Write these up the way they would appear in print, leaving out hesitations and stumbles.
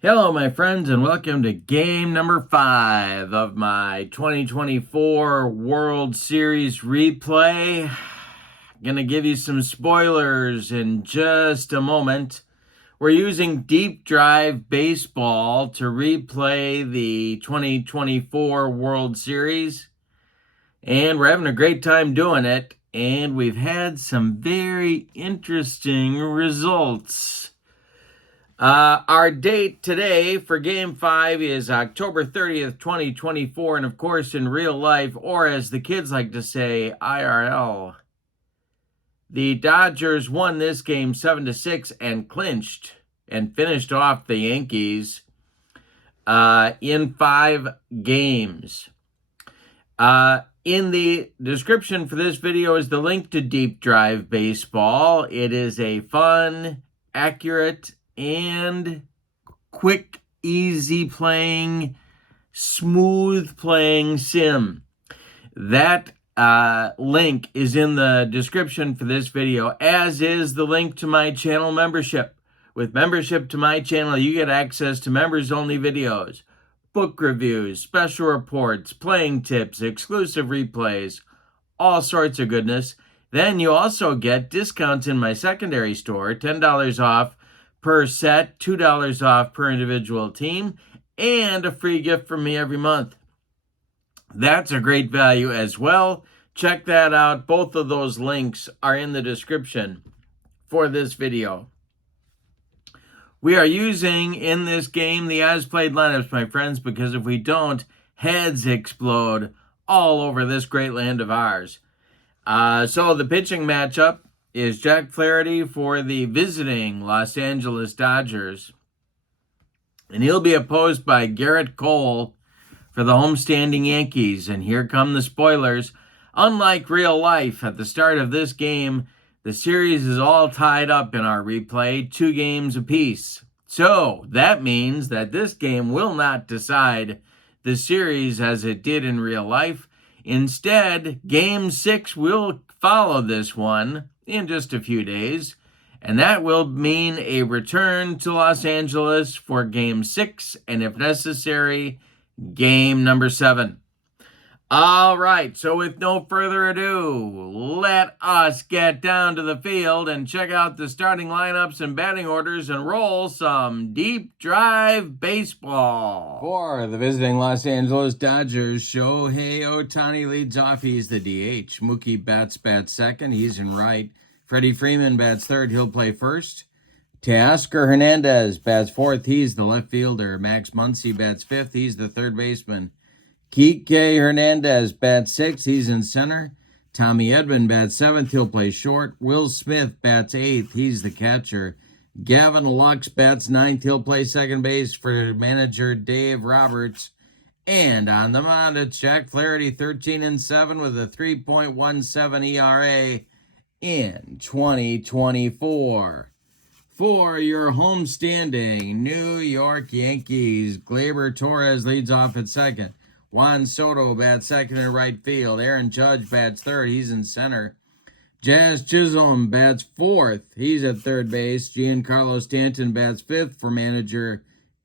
Hello, my friends, and welcome to game number 5 of my 2024 World Series replay. Going to give you some spoilers in just a moment. We're using Deep Drive Baseball to replay the 2024 World Series, and we're having a great time doing it, and we've had some very interesting results. Our date today for Game 5 is October 30th, 2024, and of course in real life, or as the kids like to say, IRL. The Dodgers won this game 7-6 and clinched and finished off the Yankees in 5 games. In the description for this video is the link to Deep Drive Baseball. It is a fun, accurate, and quick, easy playing, smooth playing sim. That link is in the description for this video, as is the link to my channel membership. With membership to my channel, you get access to members-only videos, book reviews, special reports, playing tips, exclusive replays, all sorts of goodness. Then you also get discounts in my secondary store, $10 off per set, $2 off per individual team, and a free gift from me every month. That's a great value as well. Check that out. Both of those links are in the description for this video. We are using in this game the as played lineups, my friends, because if we don't, heads explode all over this great land of ours. So the pitching matchup is Jack Flaherty for the visiting Los Angeles Dodgers. And he'll be opposed by Garrett Cole for the homestanding Yankees. And here come the spoilers. Unlike real life, at the start of this game, the series is all tied up in our replay, 2 games apiece. So that means that this game will not decide the series as it did in real life. Instead, Game 6 will follow this one in just a few days, and that will mean a return to Los Angeles for Game 6, and if necessary, Game number 7. All right, so with no further ado, let us get down to the field and check out the starting lineups and batting orders and roll some Deep Drive Baseball. For the visiting Los Angeles Dodgers, Shohei Ohtani leads off. He's the DH. Mookie Betts bats second. He's in right. Freddie Freeman bats third. He'll play first. Teoscar Hernandez bats fourth. He's the left fielder. Max Muncy bats fifth. He's the third baseman. Kike Hernandez bats sixth. He's in center. Tommy Edman bats seventh. He'll play short. Will Smith bats eighth. He's the catcher. Gavin Lux bats ninth. He'll play second base for manager Dave Roberts. And on the mound, it's Jack Flaherty, 13-7 with a 3.17 ERA in 2024. For your homestanding New York Yankees, Gleyber Torres leads off at second. Juan Soto bats second in right field. Aaron Judge bats third. He's in center. Jazz Chisholm bats fourth. He's at third base. Giancarlo Stanton bats fifth for manager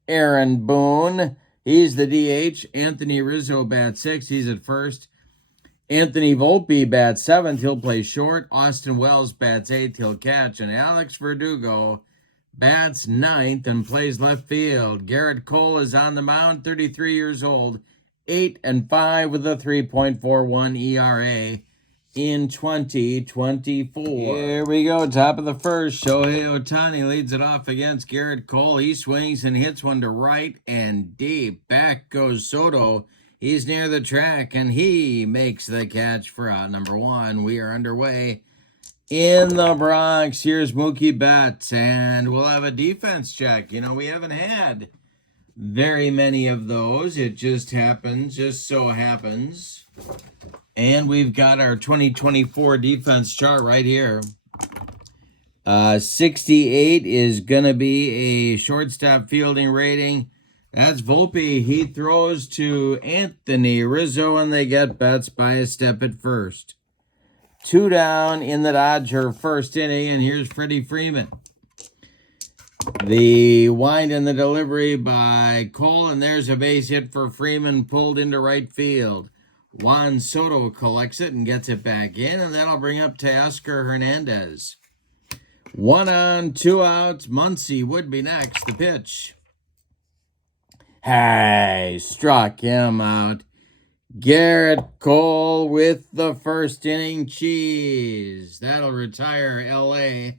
Aaron Boone. He's the DH. Anthony Rizzo bats sixth. He's at first. Anthony Volpe bats seventh. He'll play short. Austin Wells bats eighth. He'll catch. And Alex Verdugo bats ninth and plays left field. Garrett Cole is on the mound, 33 years old. 8-5 with a 3.41 ERA in 2024. Here we go, top of the first. Shohei Ohtani leads it off against Garrett Cole. He swings and hits one to right and deep. Back goes Soto. He's near the track, and he makes the catch for out number 1. We are underway in the Bronx. Here's Mookie Betts, and we'll have a defense check. You know, we haven't had very many of those. It just happens, just so happens. And we've got our 2024 defense chart right here. 68 is going to be a shortstop fielding rating. That's Volpe. He throws to Anthony Rizzo, and they get Betts by a step at first. 2 down in the Dodger first inning, and here's Freddie Freeman. The wind and the delivery by Cole, and there's a base hit for Freeman, pulled into right field. Juan Soto collects it and gets it back in, and that'll bring up Teoscar Hernandez. 1 on, 2 outs. Muncy would be next. The pitch. Hey, struck him out. Garrett Cole with the first inning cheese. That'll retire L.A.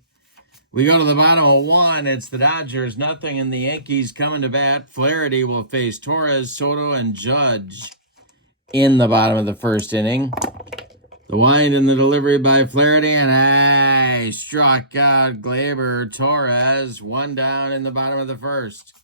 We go to the bottom of 1. It's the Dodgers, nothing, and the Yankees coming to bat. Flaherty will face Torres, Soto, and Judge in the bottom of the first inning. The wind and the delivery by Flaherty, and struck out Gleyber Torres. 1 down in the bottom of the first.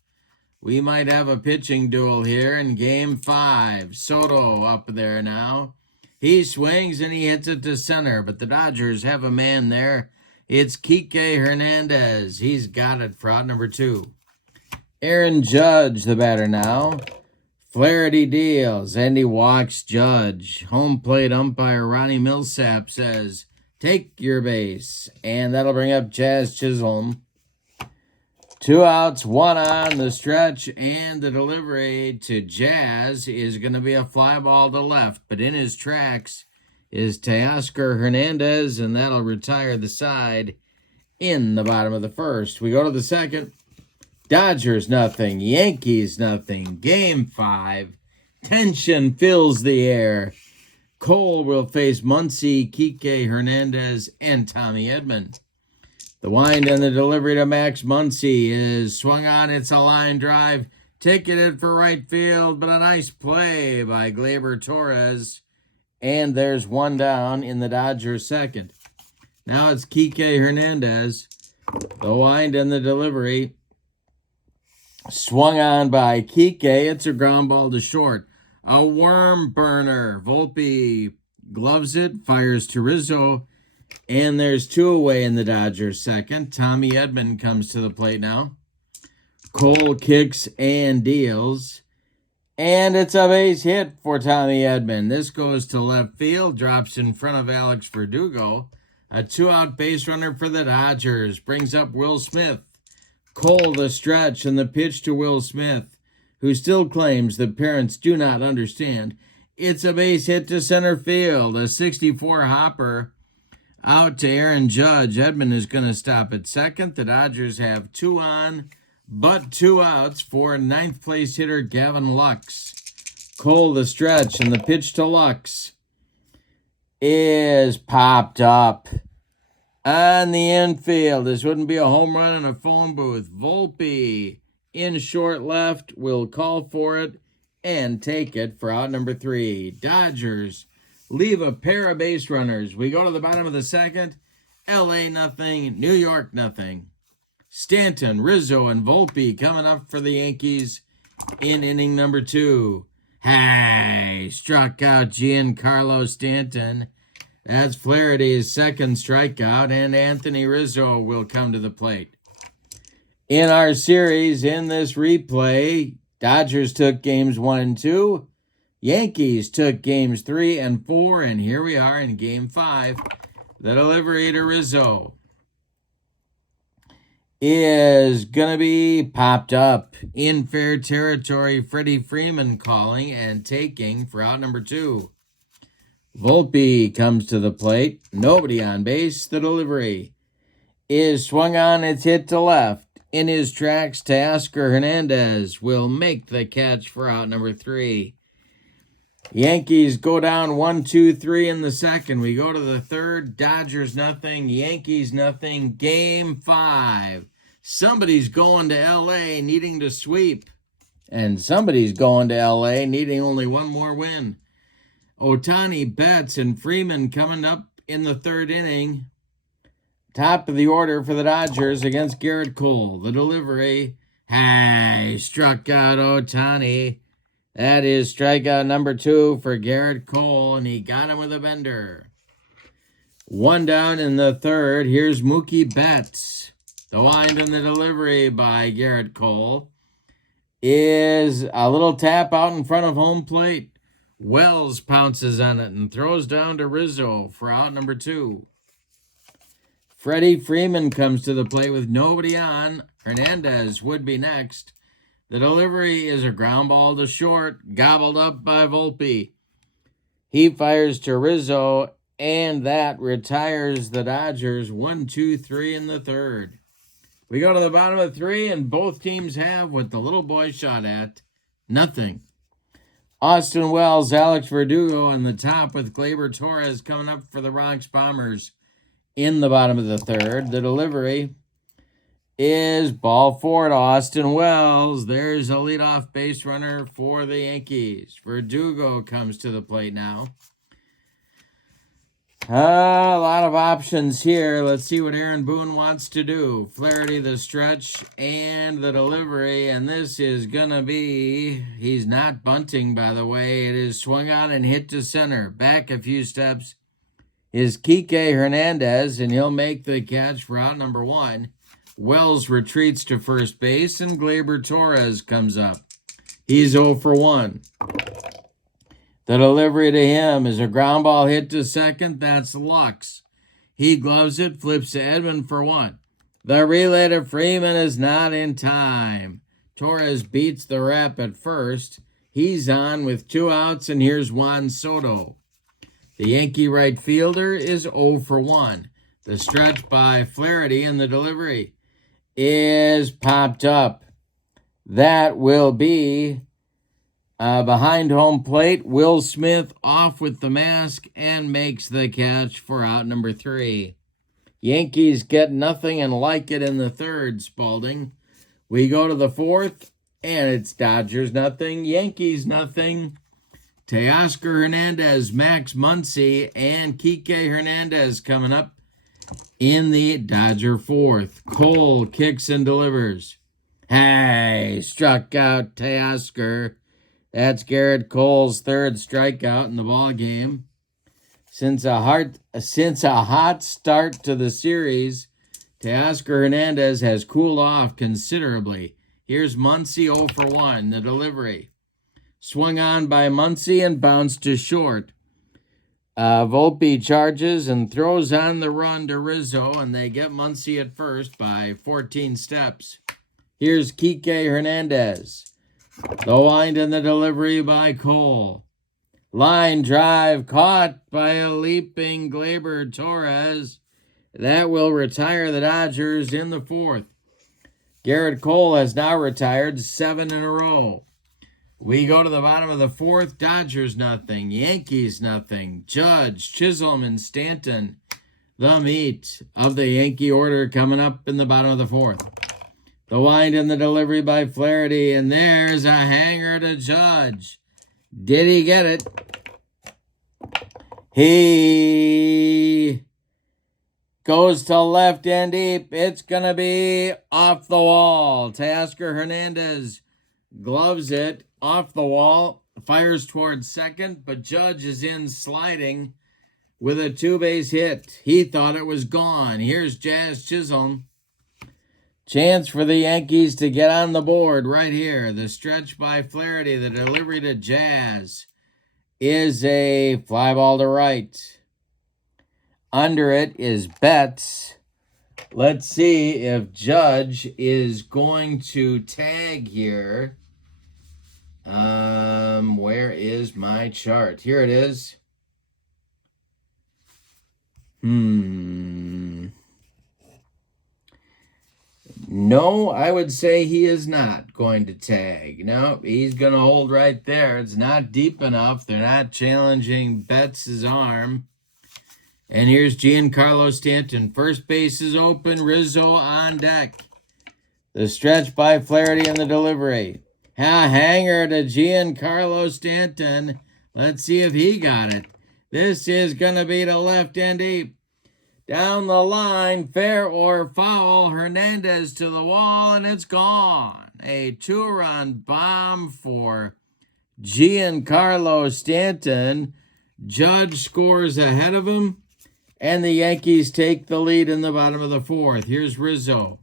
We might have a pitching duel here in Game 5. Soto up there now. He swings and he hits it to center, but the Dodgers have a man there. It's Kike Hernandez. He's got it for out number 2. Aaron Judge, the batter now. Flaherty deals, and he walks Judge. Home plate umpire Ronnie Millsap says, take your base. And that'll bring up Jazz Chisholm. 2 outs, 1 on. The stretch and the delivery to Jazz is going to be a fly ball to left. But in his tracks is Teoscar Hernandez, and that'll retire the side in the bottom of the first. We go to the second. Dodgers nothing, Yankees nothing. Game 5. Tension fills the air. Cole will face Muncy, Kike Hernandez, and Tommy Edman. The wind and the delivery to Max Muncy is swung on. It's a line drive. Ticketed for right field, but a nice play by Gleyber Torres. And there's 1 down in the Dodgers second. Now it's Kike Hernandez. The wind and the delivery. Swung on by Kike. It's a ground ball to short. A worm burner. Volpe gloves it, fires to Rizzo. And there's 2 away in the Dodgers second. Tommy Edman comes to the plate now. Cole kicks and deals. And it's a base hit for Tommy Edman. This goes to left field, drops in front of Alex Verdugo. A 2-out base runner for the Dodgers. Brings up Will Smith. Cole the stretch and the pitch to Will Smith, who still claims that parents do not understand. It's a base hit to center field. A 64 hopper out to Aaron Judge. Edman is going to stop at second. The Dodgers have 2 on, but 2 outs for 9th place hitter Gavin Lux. Cole the stretch and the pitch to Lux is popped up on the infield. This wouldn't be a home run in a phone booth. Volpe in short left will call for it and take it for out number 3. Dodgers leave a pair of base runners. We go to the bottom of the second. L.A. nothing, New York nothing. Stanton, Rizzo, and Volpe coming up for the Yankees in inning number 2. Struck out Giancarlo Stanton. That's Flaherty's second strikeout, and Anthony Rizzo will come to the plate. In our series, in this replay, Dodgers took games 1 and 2. Yankees took games 3 and 4, and here we are in game 5. The delivery to Rizzo is going to be popped up in fair territory. Freddie Freeman calling and taking for out number 2. Volpe comes to the plate. Nobody on base. The delivery is swung on. It's hit to left. In his tracks, Teoscar Hernandez will make the catch for out number 3. Yankees go down 1-2-3 in the second. We go to the third. Dodgers nothing. Yankees nothing. Game 5. Somebody's going to L.A. needing to sweep. And somebody's going to L.A. needing only 1 more win. Ohtani, Betts, and Freeman coming up in the third inning. Top of the order for the Dodgers against Garrett Cole. The delivery. Struck out Ohtani. That is strikeout number 2 for Garrett Cole, and he got him with a bender. 1 down in the third. Here's Mookie Betts. The wind and the delivery by Garrett Cole is a little tap out in front of home plate. Wells pounces on it and throws down to Rizzo for out number 2. Freddie Freeman comes to the plate with nobody on. Hernandez would be next. The delivery is a ground ball to short, gobbled up by Volpe. He fires to Rizzo, and that retires the Dodgers 1-2-3 in the third. We go to the bottom of 3, and both teams have what the little boy shot at. Nothing. Austin Wells, Alex Verdugo in the top with Gleyber Torres coming up for the Bronx Bombers in the bottom of the third. The delivery is ball 4 to Austin Wells. There's a leadoff base runner for the Yankees. Verdugo comes to the plate now. A lot of options here. Let's see what Aaron Boone wants to do. Flaherty, the stretch, and the delivery. And this is going to be... He's not bunting, by the way. It is swung on and hit to center. Back a few steps is Kike Hernandez, and he'll make the catch for out number 1. Wells retreats to first base, and Gleyber Torres comes up. He's 0 for 1. The delivery to him is a ground ball hit to second. That's Lux. He gloves it, flips to Edman for 1. The relay to Freeman is not in time. Torres beats the rap at first. He's on with 2 outs, and here's Juan Soto. The Yankee right fielder is 0 for 1. The stretch by Flaherty, and the delivery is popped up. That will be behind home plate. Will Smith off with the mask and makes the catch for out number 3. Yankees get nothing and like it in the third, Spalding. We go to the fourth, and it's Dodgers nothing, Yankees nothing. Teoscar Hernandez, Max Muncy, and Kike Hernandez coming up in the Dodger fourth. Cole kicks and delivers. Hey, struck out Teoscar. That's Garrett Cole's third strikeout in the ball game. Since a hot start to the series, Teoscar Hernandez has cooled off considerably. Here's Muncy 0 for 1. The delivery swung on by Muncy and bounced to short. Volpe charges and throws on the run to Rizzo, and they get Muncy at first by 14 steps. Here's Kike Hernandez. The wind and the delivery by Cole. Line drive caught by a leaping Gleyber Torres. That will retire the Dodgers in the fourth. Garrett Cole has now retired 7 in a row. We go to the bottom of the fourth. Dodgers nothing, Yankees nothing. Judge, Chisholm, and Stanton. The meat of the Yankee order coming up in the bottom of the fourth. The wind and the delivery by Flaherty, and there's a hanger to Judge. Did he get it? He goes to left and deep. It's going to be off the wall. Teoscar Hernandez gloves it off the wall, fires towards second, but Judge is in sliding with a 2-base hit. He thought it was gone. Here's Jazz Chisholm. Chance for the Yankees to get on the board right here. The stretch by Flaherty, the delivery to Jazz is a fly ball to right. Under it is Betts. Let's see if Judge is going to tag here. Where is my chart? Here it is. No, I would say he is not going to tag. No, he's going to hold right there. It's not deep enough. They're not challenging Betts' arm. And here's Giancarlo Stanton. First base is open. Rizzo on deck. The stretch by Flaherty and the delivery. A hanger to Giancarlo Stanton. Let's see if he got it. This is going to be to left and deep. Down the line, fair or foul, Hernandez to the wall, and it's gone. A 2-run bomb for Giancarlo Stanton. Judge scores ahead of him, and the Yankees take the lead in the bottom of the fourth. Here's Rizzo.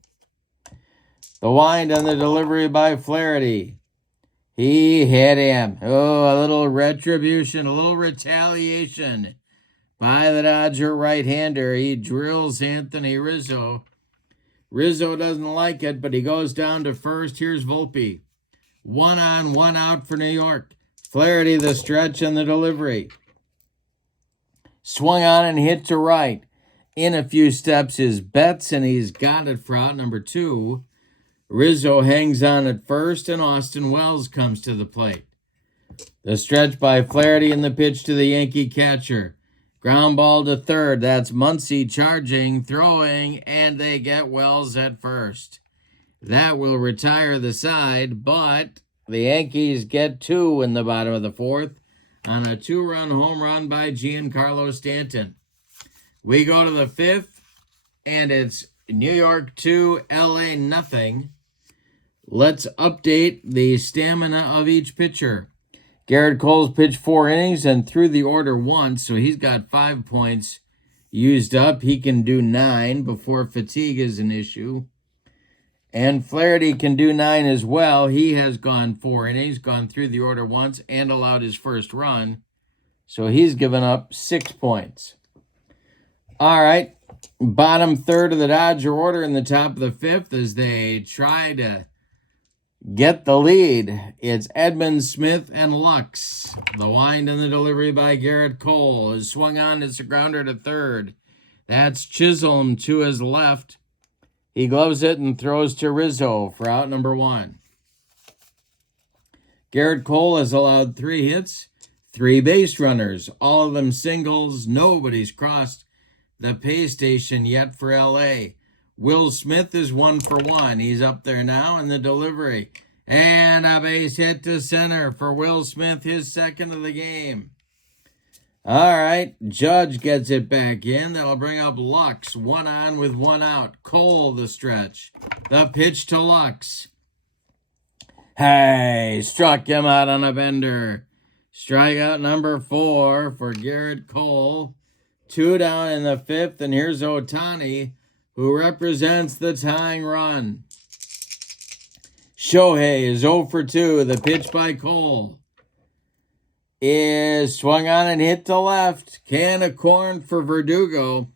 The wind on the delivery by Flaherty. He hit him. Oh, a little retribution, a little retaliation by the Dodger right-hander. He drills Anthony Rizzo. Rizzo doesn't like it, but he goes down to first. Here's Volpe. 1 on, 1 out for New York. Flaherty the stretch and the delivery. Swung on and hit to right. In a few steps is Betts, and he's got it for out number 2. Rizzo hangs on at first, and Austin Wells comes to the plate. The stretch by Flaherty and the pitch to the Yankee catcher. Ground ball to third. That's Muncy charging, throwing, and they get Wells at first. That will retire the side, but the Yankees get 2 in the bottom of the 4th on a 2-run home run by Giancarlo Stanton. We go to the 5th, and it's New York 2, LA nothing. Let's update the stamina of each pitcher. Garrett Cole's pitched 4 innings and threw the order once, so he's got 5 points used up. He can do 9 before fatigue is an issue. And Flaherty can do 9 as well. He has gone 4 innings, gone through the order once, and allowed his first run. So he's given up 6 points. All right, bottom third of the Dodger order in the top of the 5th as they try to get the lead. It's Edmonds, Smith, and Lux. The wind and the delivery by Garrett Cole is swung on. It's a grounder to third. That's Chisholm to his left. He gloves it and throws to Rizzo for out number 1. Garrett Cole has allowed 3 hits, 3 base runners, all of them singles. Nobody's crossed the pay station yet for LA. Will Smith is 1 for 1. He's up there now in the delivery. And a base hit to center for Will Smith, his 2nd of the game. All right, Judge gets it back in. That'll bring up Lux. 1 on with 1 out. Cole the stretch. The pitch to Lux. Hey, struck him out on a bender. Strikeout number 4 for Garrett Cole. 2 down in the 5th, and here's Ohtani, who represents the tying run. Shohei is 0 for 2. The pitch by Cole is swung on and hit to left. Can of corn for Verdugo.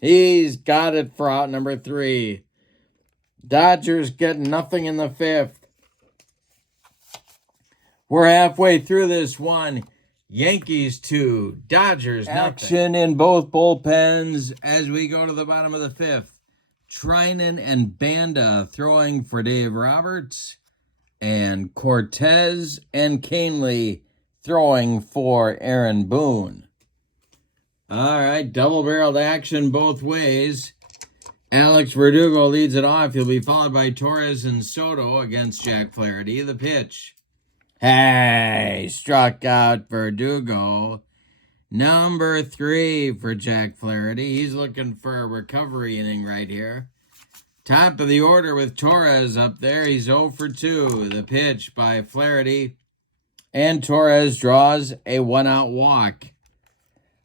He's got it for out number 3. Dodgers get nothing in the 5th. We're halfway through this one. Yankees 2, Dodgers nothing. Action in both bullpens as we go to the bottom of the 5th. Trinan and Banda throwing for Dave Roberts, and Cortez and Canely throwing for Aaron Boone. All right, double-barreled action both ways. Alex Verdugo leads it off. He'll be followed by Torres and Soto against Jack Flaherty. The pitch. Hey, struck out Verdugo. Number 3 for Jack Flaherty. He's looking for a recovery inning right here. Top of the order with Torres up there. He's 0 for 2. The pitch by Flaherty. And Torres draws a 1-out walk.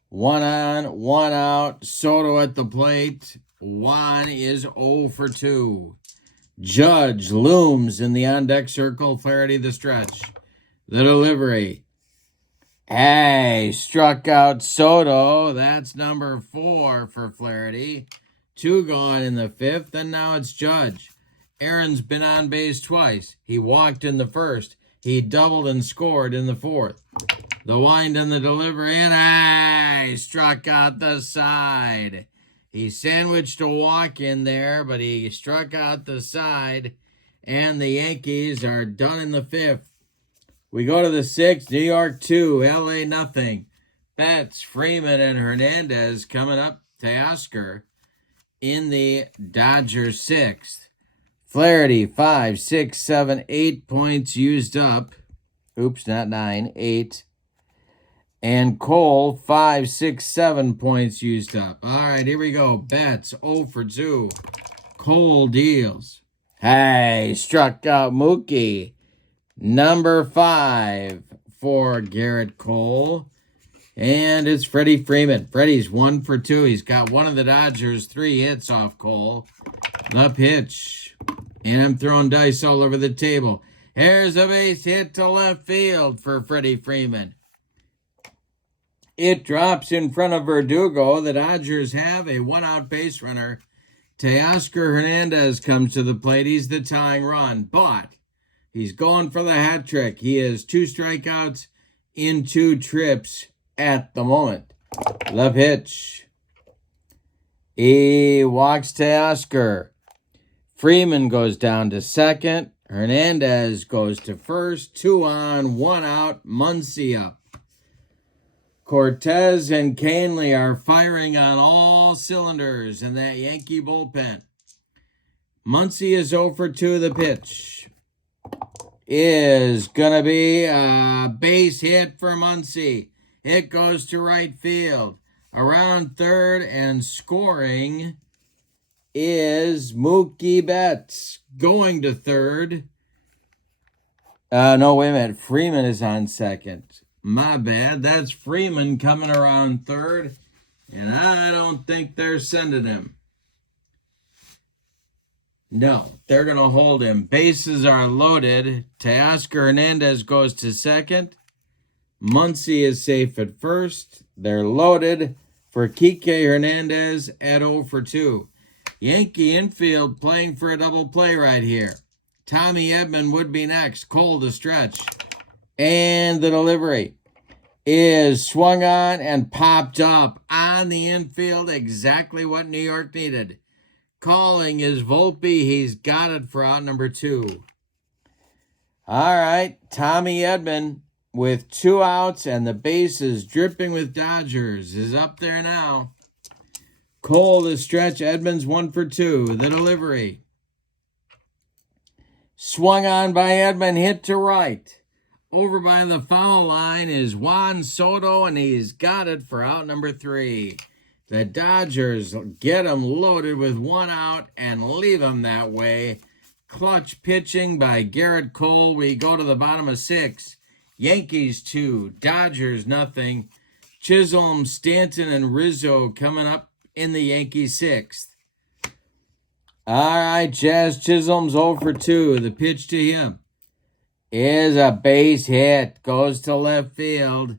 1 on, 1 out. Soto at the plate. Juan is 0 for 2. Judge looms in the on-deck circle. Flaherty the stretch. The delivery. Hey, struck out Soto. That's number 4 for Flaherty. 2 gone in the 5th, and now it's Judge. Aaron's been on base twice. He walked in the 1st. He doubled and scored in the 4th. The wind and the delivery, and hey, struck out the side. He sandwiched a walk in there, but he struck out the side, and the Yankees are done in the 5th. We go to the 6th, New York 2, LA nothing. Betts, Freeman, and Hernandez coming up to Oscar in the Dodgers 6th. Flaherty, 5, 6, 7, 8 points used up. Oops, not 9, 8. And Cole, 5, 6, 7 points used up. All right, here we go. Betts, 0 for 2. Cole deals. Hey, struck out Mookie. Number 5 for Garrett Cole. And it's Freddie Freeman. Freddie's 1 for 2. He's got one of the Dodgers' 3 hits off Cole. The pitch. And I'm throwing dice all over the table. Here's a base hit to left field for Freddie Freeman. It drops in front of Verdugo. The Dodgers have a one-out base runner. Teoscar Hernandez comes to the plate. He's the tying run, but he's going for the hat trick. He has 2 strikeouts in 2 trips at the moment. The pitch. He walks Teoscar. Freeman goes down to second. Hernandez goes to first. 2 on, 1 out. Muncy up. Cortez and Canley are firing on all cylinders in that Yankee bullpen. Muncy is 0 for 2. The pitch is going to be a base hit for Muncy. It goes to right field. Around third and scoring is Mookie Betts. Going to third. No, wait a minute. Freeman is on second. My bad. That's Freeman coming around third, and I don't think they're sending him. No, they're going to hold him. Bases are loaded. Teoscar Hernandez goes to second. Muncy is safe at first. They're loaded for Kike Hernandez at 0 for 2. Yankee infield playing for a double play right here. Tommy Edman would be next. Cole to stretch. And the delivery is swung on and popped up on the infield. Exactly what New York needed. Calling is Volpe. He's got it for out number 2. All right. Tommy Edman with 2 outs and the bases dripping with Dodgers is up there now. Cole to stretch. Edman's 1 for 2. The delivery. Swung on by Edman. Hit to right. Over by the foul line is Juan Soto, and he's got it for out number 3. The Dodgers get him loaded with 1 out and leave him that way. Clutch pitching by Garrett Cole. We go to the bottom of 6. Yankees 2, Dodgers nothing. Chisholm, Stanton, and Rizzo coming up in the Yankees 6th. All right, Jazz Chisholm's 0 for 2. The pitch to him is a base hit. Goes to left field.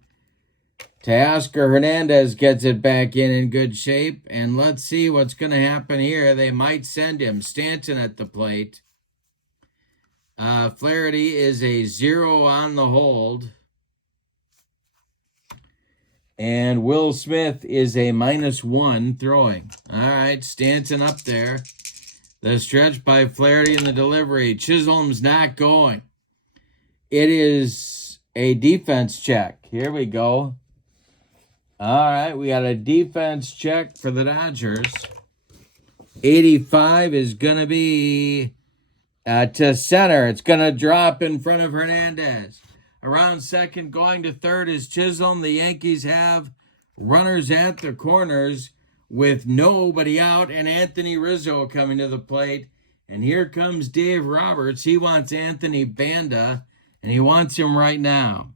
Teoscar Hernandez gets it back in good shape. And let's see what's going to happen here. They might send him. Stanton at the plate. Flaherty is a 0 on the hold. And Will Smith is a -1 throwing. All right, Stanton up there. The stretch by Flaherty and the delivery. Chisholm's not going. It is a defense check. Here we go. All right, we got a defense check for the Dodgers. 85 is going to be to center. It's going to drop in front of Hernandez. Around second, going to third is Chisholm. The Yankees have runners at the corners with nobody out, and Anthony Rizzo coming to the plate. And here comes Dave Roberts. He wants Anthony Banda, and he wants him right now.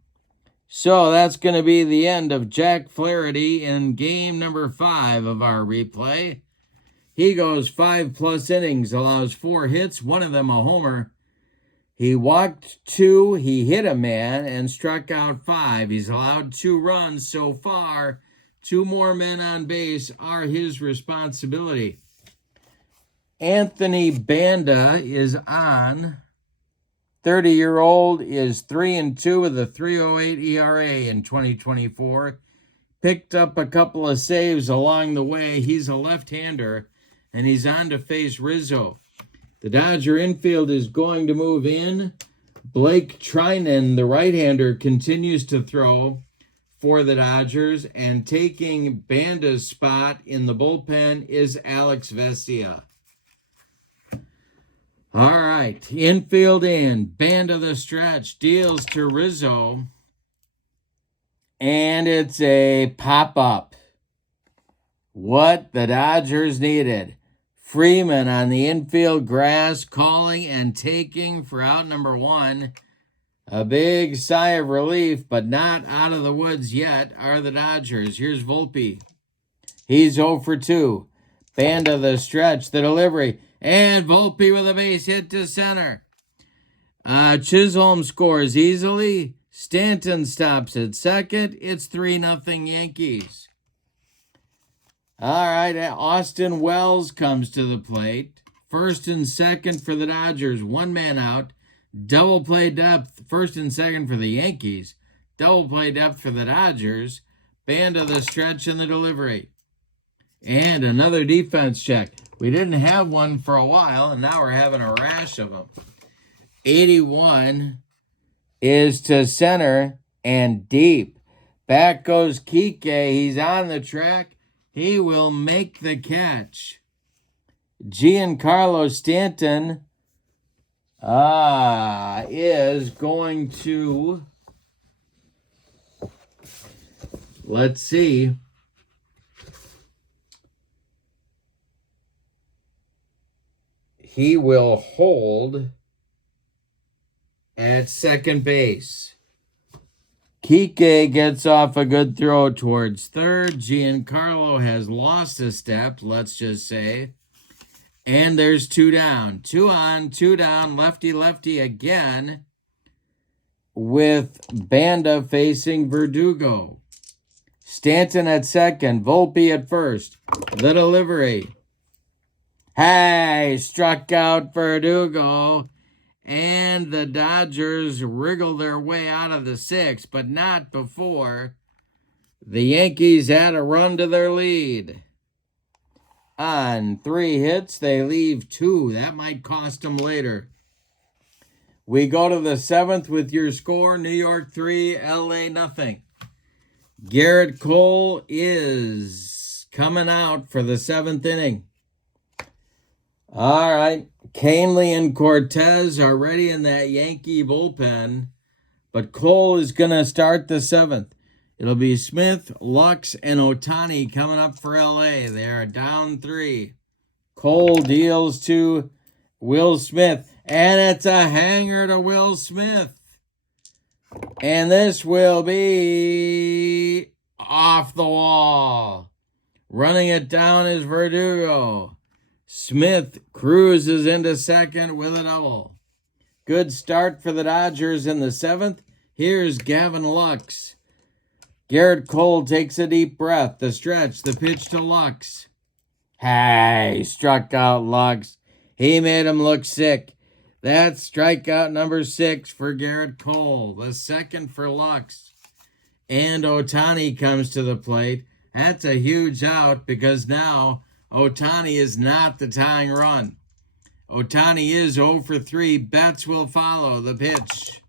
So that's going to be the end of Jack Flaherty in game number 5 of our replay. He goes 5+ innings, allows 4 hits, 1 of them a homer. He walked 2, he hit a man, and struck out 5. He's allowed 2 runs so far. 2 more men on base are his responsibility. Anthony Banda is on. 30-year-old is 3-2 with a 3.08 ERA in 2024. Picked up a couple of saves along the way. He's a left-hander, and he's on to face Rizzo. The Dodger infield is going to move in. Blake Trinan, the right-hander, continues to throw for the Dodgers, and taking Banda's spot in the bullpen is Alex Vesia. All right, infield in. Banda the stretch, deals to Rizzo, and it's a pop-up. What the Dodgers needed. Freeman on the infield grass, calling and taking for out number 1. A big sigh of relief, but not out of the woods yet are the Dodgers. Here's Volpe. He's 0 for 2. Banda the stretch, the delivery, and Volpe with a base hit to center. Chisholm scores easily. Stanton stops at second. It's 3-0 Yankees. All right, Austin Wells comes to the plate. First and second for the Dodgers. One man out. Double play depth. First and second for the Yankees. Double play depth for the Dodgers. Band of the stretch and the delivery. And another defense check. We didn't have one for a while, and now we're having a rash of them. 81 is to center and deep. Back goes Kike. He's on the track. He will make the catch. Giancarlo Stanton is going to, let's see, he will hold at second base. Kike gets off a good throw towards third. Giancarlo has lost a step, let's just say. And there's 2 down. 2 on, 2 down, lefty again with Banda facing Verdugo. Stanton at second, Volpe at first. The delivery. Hey, struck out Verdugo. And the Dodgers wriggle their way out of the 6th, but not before the Yankees had a run to their lead. On 3 hits, they leave 2. That might cost them later. We go to the 7th with your score, New York 3, LA nothing. Garrett Cole is coming out for the 7th inning. All right, Canely and Cortez are ready in that Yankee bullpen, but Cole is going to start the 7th. It'll be Smith, Lux, and Ohtani coming up for LA. They're down 3. Cole deals to Will Smith, and it's a hanger to Will Smith. And this will be off the wall. Running it down is Verdugo. Smith cruises into second with a double. Good start for the Dodgers in the 7th. Here's Gavin Lux. Garrett Cole takes a deep breath. The stretch, the pitch to Lux. Hey, struck out Lux. He made him look sick. That's strikeout number 6 for Garrett Cole. The 2nd for Lux. And Ohtani comes to the plate. That's a huge out because now Ohtani is not the tying run. Ohtani is 0 for 3. Betts will follow the pitch.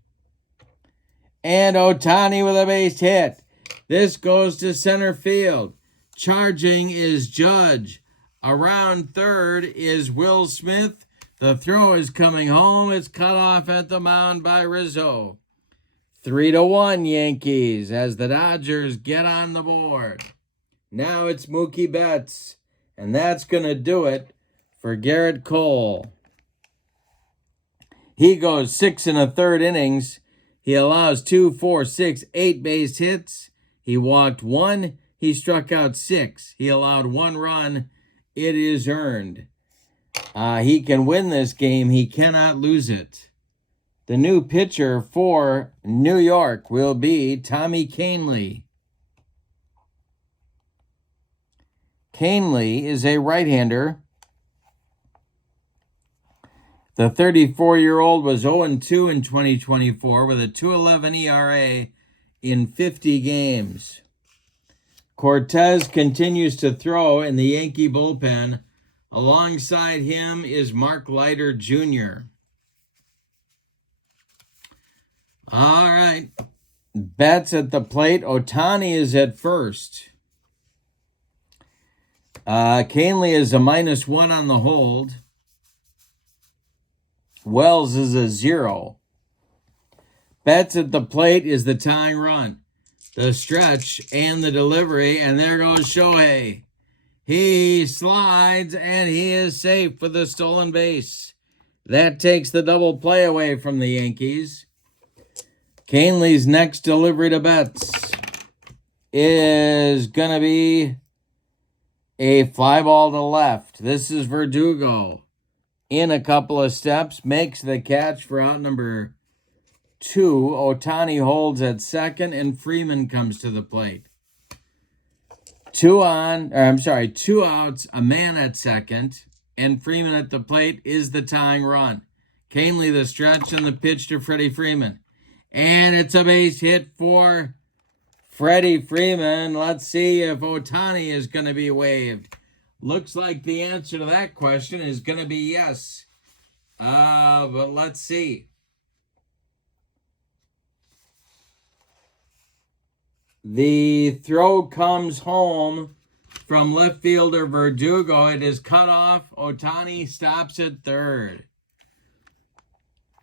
And Ohtani with a base hit. This goes to center field. Charging is Judge. Around third is Will Smith. The throw is coming home. It's cut off at the mound by Rizzo. 3-1 Yankees as the Dodgers get on the board. Now it's Mookie Betts. And that's going to do it for Garrett Cole. He goes 6 1/3 innings. He allows 2, 4, 6, 8 base hits. He walked 1. He struck out 6. He allowed 1 run. It is earned. He can win this game. He cannot lose it. The new pitcher for New York will be Tommy Kahnle. Kahnle is a right-hander. The 34-year-old was 0-2 in 2024 with a 2.11 ERA in 50 games. Cortez continues to throw in the Yankee bullpen. Alongside him is Mark Leiter Jr. All right. Betts at the plate. Ohtani is at first. Kahnle is a -1 on the hold. Wells is a 0. Betts at the plate is the tying run. The stretch and the delivery, and there goes Shohei. He slides, and he is safe with the stolen base. That takes the double play away from the Yankees. Kahnle's next delivery to Betts is going to be a fly ball to left. This is Verdugo. In a couple of steps, makes the catch for out number 2. Ohtani holds at second, and Freeman comes to the plate. 2 outs, a man at second, and Freeman at the plate is the tying run. Canely the stretch and the pitch to Freddie Freeman. And it's a base hit for Freddie Freeman. Let's see if Ohtani is going to be waived. Looks like the answer to that question is going to be yes. But let's see. The throw comes home from left fielder Verdugo. It is cut off. Ohtani stops at third.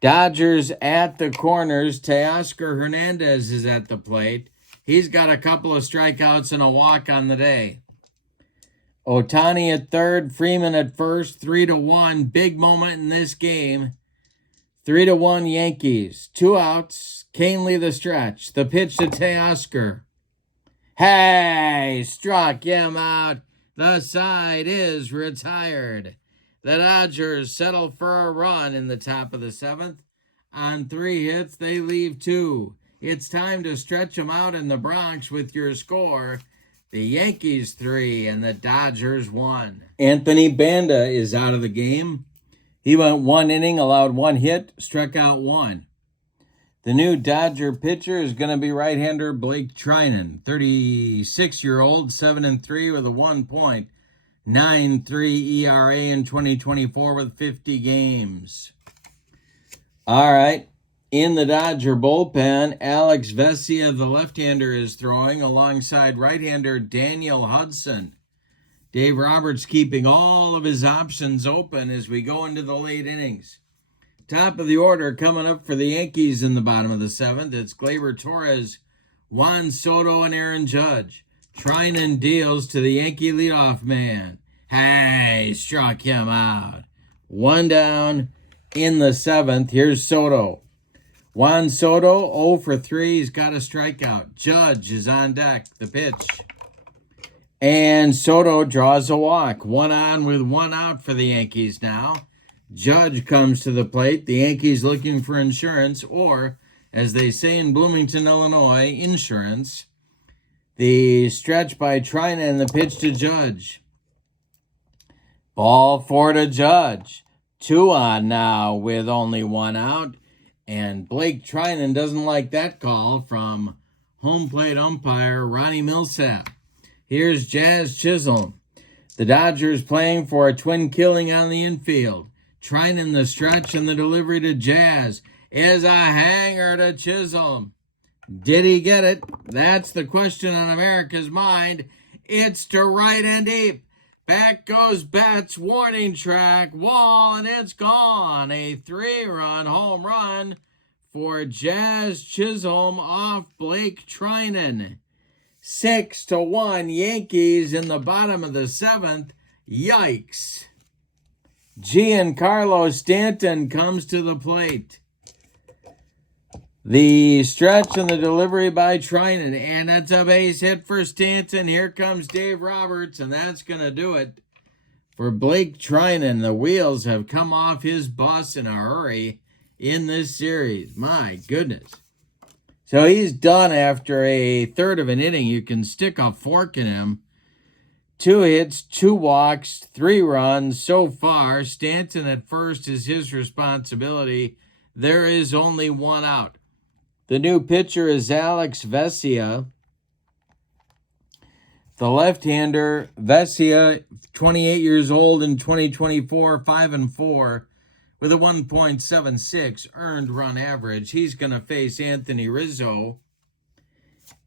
Dodgers at the corners. Teoscar Hernandez is at the plate. He's got a couple of strikeouts and a walk on the day. Ohtani at third, Freeman at first, 3-1. Big moment in this game. 3-1 Yankees. 2 outs. Canely the stretch. The pitch to Teoscar. Hey, struck him out. The side is retired. The Dodgers settle for a run in the top of the 7th. On 3 hits, they leave 2. It's time to stretch them out in the Bronx with your score. The Yankees 3 and the Dodgers 1. Anthony Banda is out of the game. He went 1 inning, allowed 1 hit, struck out 1. The new Dodger pitcher is going to be right-hander Blake Trinan, 36-year-old, 7-3 with a 1.93 ERA in 2024 with 50 games. All right. In the Dodger bullpen, Alex Vesia, the left-hander, is throwing alongside right-hander Daniel Hudson. Dave Roberts keeping all of his options open as we go into the late innings. Top of the order coming up for the Yankees in the bottom of the 7th. It's Gleyber Torres, Juan Soto, and Aaron Judge. Trinan deals to the Yankee leadoff man. Hey, struck him out. 1 down in the 7th. Here's Soto. Juan Soto, 0 for 3. He's got a strikeout. Judge is on deck. The pitch. And Soto draws a walk. 1 on with 1 out for the Yankees now. Judge comes to the plate. The Yankees looking for insurance, or, as they say in Bloomington, Illinois, insurance. The stretch by Trinan and the pitch to Judge. Ball 4 to Judge. 2 on now with only 1 out. And Blake Trinan doesn't like that call from home plate umpire Ronnie Millsap. Here's Jazz Chisholm. The Dodgers playing for a twin killing on the infield. Trinan the stretch and the delivery to Jazz is a hanger to Chisholm. Did he get it? That's the question on America's mind. It's to right and deep. Back goes Betts, warning track, wall, and it's gone. A 3-run home run for Jazz Chisholm off Blake Trinan. 6-1 Yankees in the bottom of the 7th. Yikes. Giancarlo Stanton comes to the plate. The stretch and the delivery by Trinan, and that's a base hit for Stanton. Here comes Dave Roberts, and that's going to do it for Blake Trinan. The wheels have come off his bus in a hurry in this series. My goodness. So he's done after a third of an inning. You can stick a fork in him. 2 hits, 2 walks, 3 runs so far. Stanton at first is his responsibility. There is only 1 out. The new pitcher is Alex Vesia. The left-hander, Vesia, 28 years old in 2024, 5-4, with a 1.76 earned run average. He's going to face Anthony Rizzo.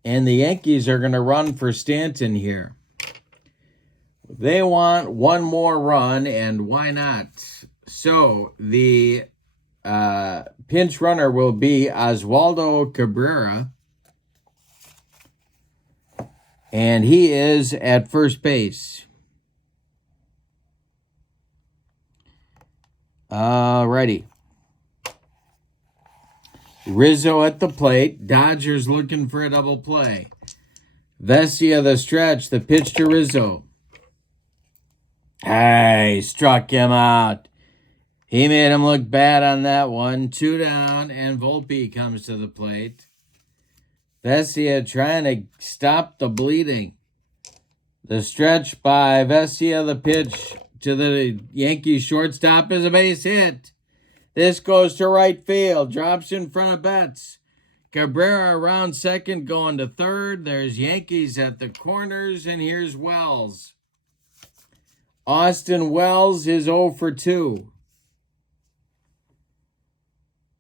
And the Yankees are going to run for Stanton here. They want 1 more run, and why not? So the pinch runner will be Oswaldo Cabrera, and he is at first base. Alrighty. Rizzo at the plate. Dodgers looking for a double play. Vesia the stretch. The pitch to Rizzo. Hey, struck him out. He made him look bad on that one. 2 down, and Volpe comes to the plate. Vesia trying to stop the bleeding. The stretch by Vesia, the pitch to the Yankees shortstop is a base hit. This goes to right field, drops in front of Betts. Cabrera around second, going to third. There's Yankees at the corners, and here's Wells. Austin Wells is 0 for 2.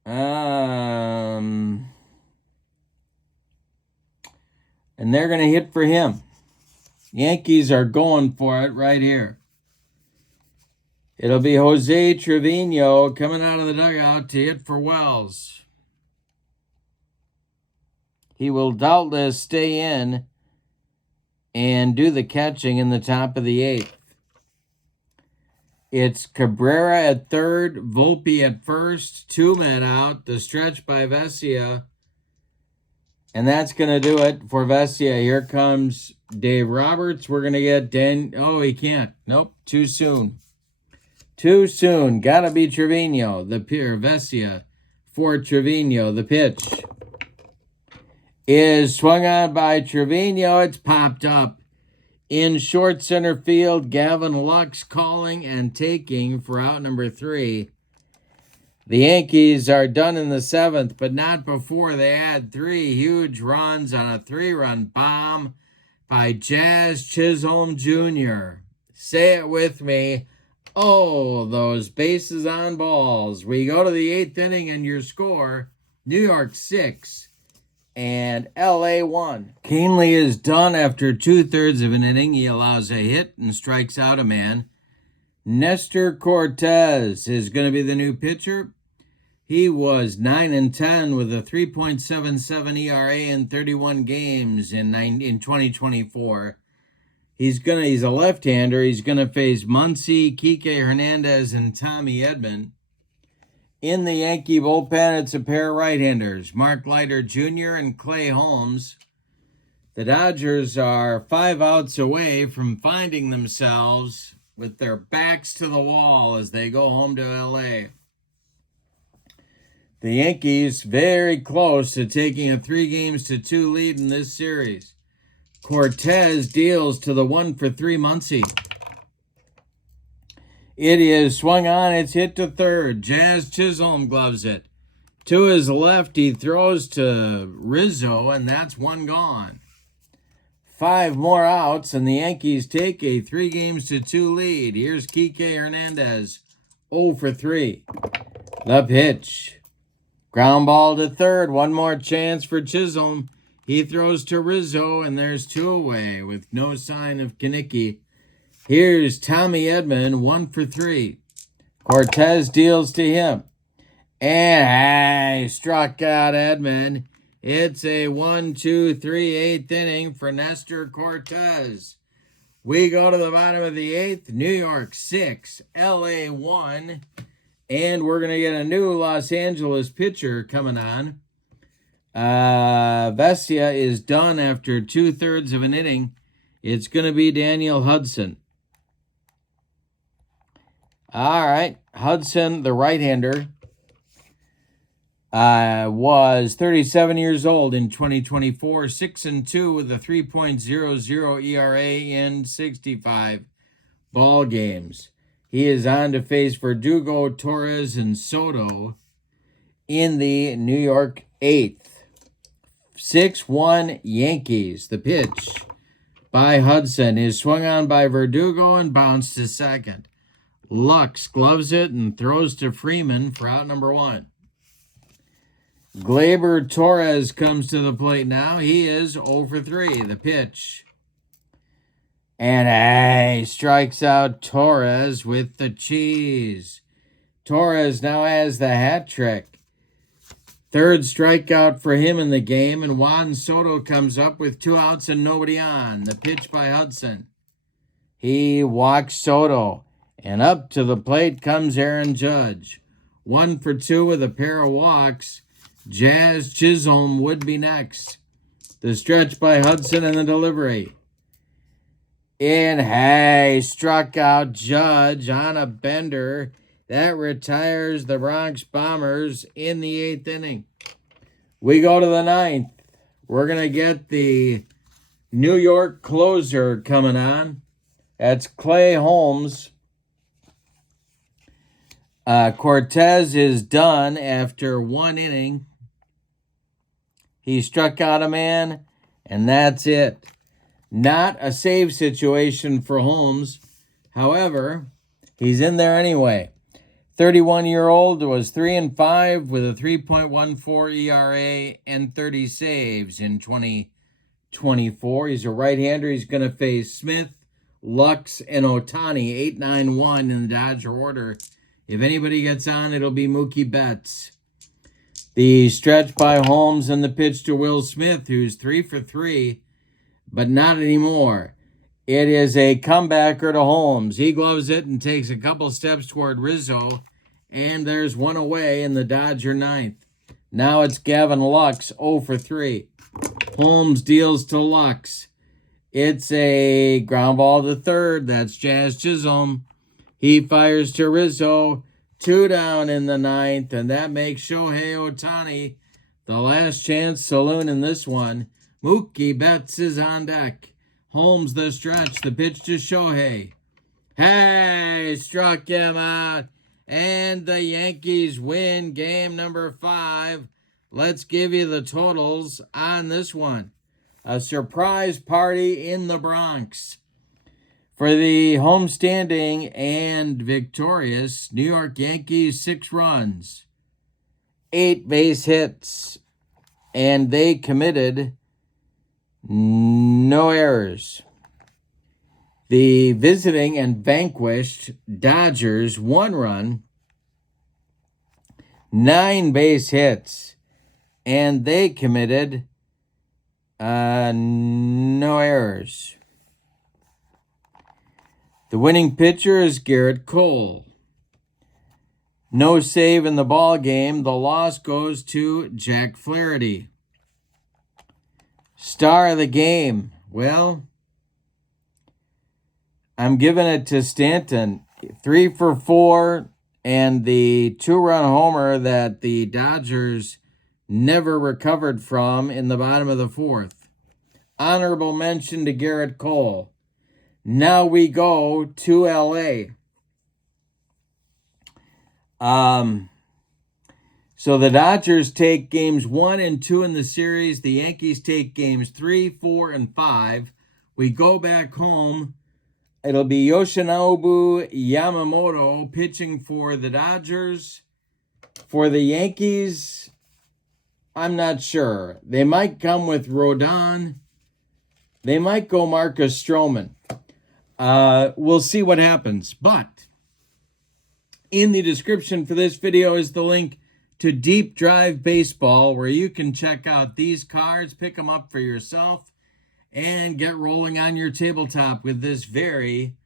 And they're going to hit for him. Yankees are going for it right here. It'll be Jose Trevino coming out of the dugout to hit for Wells. He will doubtless stay in and do the catching in the top of the 8th. It's Cabrera at third, Volpe at first, 2 men out, the stretch by Vesia. And that's going to do it for Vesia. Here comes Dave Roberts. We're going to get Oh, he can't. Nope, too soon. Too soon. Got to be Trevino, the Vesia for Trevino. The pitch is swung on by Trevino. It's popped up. In short center field, Gavin Lux calling and taking for out number 3. The Yankees are done in the 7th, but not before they add 3 huge runs on a 3-run bomb by Jazz Chisholm Jr. Say it with me. Oh, those bases on balls. We go to the 8th inning, and your score, New York 6 and LA 1. Canely is done after 2/3 of an inning. He allows a hit and strikes out a man. Nestor Cortez is going to be the new pitcher. He was 9-10 with a 3.77 ERA in 31 games in 2024. He's a left-hander. He's going to face Muncy, Kike Hernandez, and Tommy Edman. In the Yankee bullpen, it's a pair of right-handers, Mark Leiter Jr. and Clay Holmes. The Dodgers are 5 outs away from finding themselves with their backs to the wall as they go home to L.A. The Yankees very close to taking a 3-2 lead in this series. Cortez deals to the 1 for 3 Muncy. It is swung on. It's hit to third. Jazz Chisholm gloves it. To his left, he throws to Rizzo, and that's 1 gone. 5 more outs, and the Yankees take a 3-2 lead. Here's Kike Hernandez, 0 for 3. The pitch. Ground ball to third. 1 more chance for Chisholm. He throws to Rizzo, and there's 2 away with no sign of Kanicki. Here's Tommy Edman, 1 for 3. Cortez deals to him. And struck out Edman. It's a 1-2-3 8th inning for Nestor Cortez. We go to the bottom of the 8th. New York 6, LA 1. And we're going to get a new Los Angeles pitcher coming on. Vesia is done after 2/3 of an inning. It's going to be Daniel Hudson. All right, Hudson, the right-hander, was 37 years old in 2024, 6-2 with a 3.00 ERA in 65 ball games. He is on to face Verdugo, Torres, and Soto in the New York 8th. 6-1 Yankees. The pitch by Hudson is swung on by Verdugo and bounced to second. Lux gloves it and throws to Freeman for out number 1. Gleyber Torres comes to the plate now. He is 0 for 3. The pitch. And strikes out Torres with the cheese. Torres now has the hat trick. 3rd strikeout for him in the game, and Juan Soto comes up with 2 outs and nobody on. The pitch by Hudson. He walks Soto. And up to the plate comes Aaron Judge. 1 for 2 with a pair of walks. Jazz Chisholm would be next. The stretch by Hudson and the delivery. And struck out Judge on a bender. That retires the Bronx Bombers in the 8th inning. We go to the 9th. We're going to get the New York closer coming on. That's Clay Holmes. Cortez is done after 1 inning. He struck out a man, and that's it. Not a save situation for Holmes. However, he's in there anyway. 31-year-old was 3-5 with a 3.14 ERA and 30 saves in 2024. He's a right-hander. He's going to face Smith, Lux, and Ohtani, 8-9-1 in the Dodger order. If anybody gets on, it'll be Mookie Betts. The stretch by Holmes and the pitch to Will Smith, who's 3 for 3, but not anymore. It is a comebacker to Holmes. He gloves it and takes a couple steps toward Rizzo, and there's one away in the Dodger 9th. Now it's Gavin Lux, 0 for 3. Holmes deals to Lux. It's a ground ball to third. That's Jazz Chisholm. He fires to Rizzo. 2 down in the 9th, and that makes Shohei Ohtani the last chance saloon in this one. Mookie Betts is on deck. Holmes the stretch, the pitch to Shohei. Hey, struck him out. And the Yankees win game number 5. Let's give you the totals on this one. A surprise party in the Bronx. For the homestanding and victorious New York Yankees, 6 runs, 8 base hits, and they committed no errors. The visiting and vanquished Dodgers, 1 run, 9 base hits, and they committed no errors. The winning pitcher is Garrett Cole. No save in the ball game. The loss goes to Jack Flaherty. Star of the game. Well, I'm giving it to Stanton. 3 for 4, and the 2-run homer that the Dodgers never recovered from in the bottom of the 4th. Honorable mention to Garrett Cole. Now we go to L.A. So the Dodgers take games 1 and 2 in the series. The Yankees take games 3, 4, and 5. We go back home. It'll be Yoshinobu Yamamoto pitching for the Dodgers. For the Yankees, I'm not sure. They might come with Rodon. They might go Marcus Stroman. We'll see what happens. But in the description for this video is the link to Deep Drive Baseball, where you can check out these cards, pick them up for yourself, and get rolling on your tabletop with this very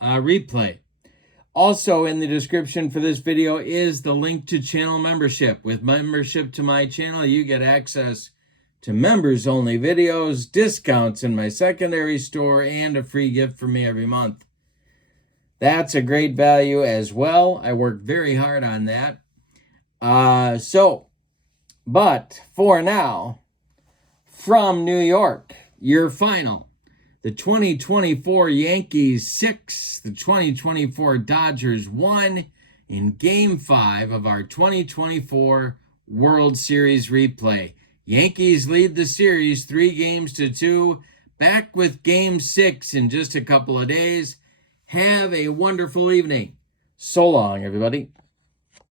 replay. Also in the description for this video is the link to channel membership. With membership to my channel, you get access to members-only videos, discounts in my secondary store, and a free gift from me every month. That's a great value as well. I work very hard on that. But for now, from New York, your final. The 2024 Yankees 6, the 2024 Dodgers 1 in Game 5 of our 2024 World Series replay. Yankees lead the series 3-2. Back with Game 6 in just a couple of days. Have a wonderful evening. So long, everybody.